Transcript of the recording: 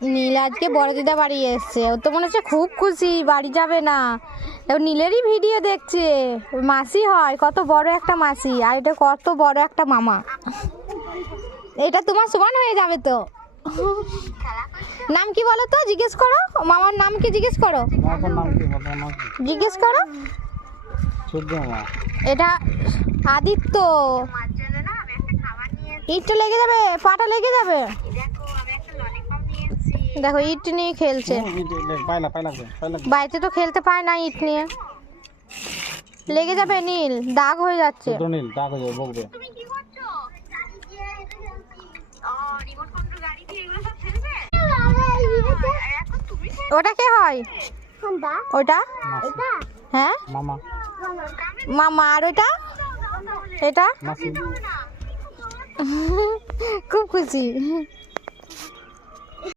নীল আজকে বড় দিদা বাড়ি এসছে, ও তো মনে হচ্ছে খুব খুশি, বাড়ি যাবে না। এবার নীলেরই ভিডিও দেখছে, মাসি হয়, কত বড় একটা মাসি, আর এটা কত বড় একটা মামা। এটা তোমার সমান হয়ে যাবে তো। নাম কি বলো তো, জিজ্ঞেস করো মামার নাম কি, জিজ্ঞেস করো, জিজ্ঞেস করো। এটা আদিত্য। ইটটা লেগে যাবে, পাটা লেগে যাবে। দেখো ইট নিয়ে খেলছে, বাড়িতে তো খেলতে পায় না ইট নিয়ে, লেগে যাবে নীল, দাগ হয়ে যাচ্ছে। ওটা কে হয়? ওটা হ্যাঁ মামা, আর ওইটা এটা খুব খুশি।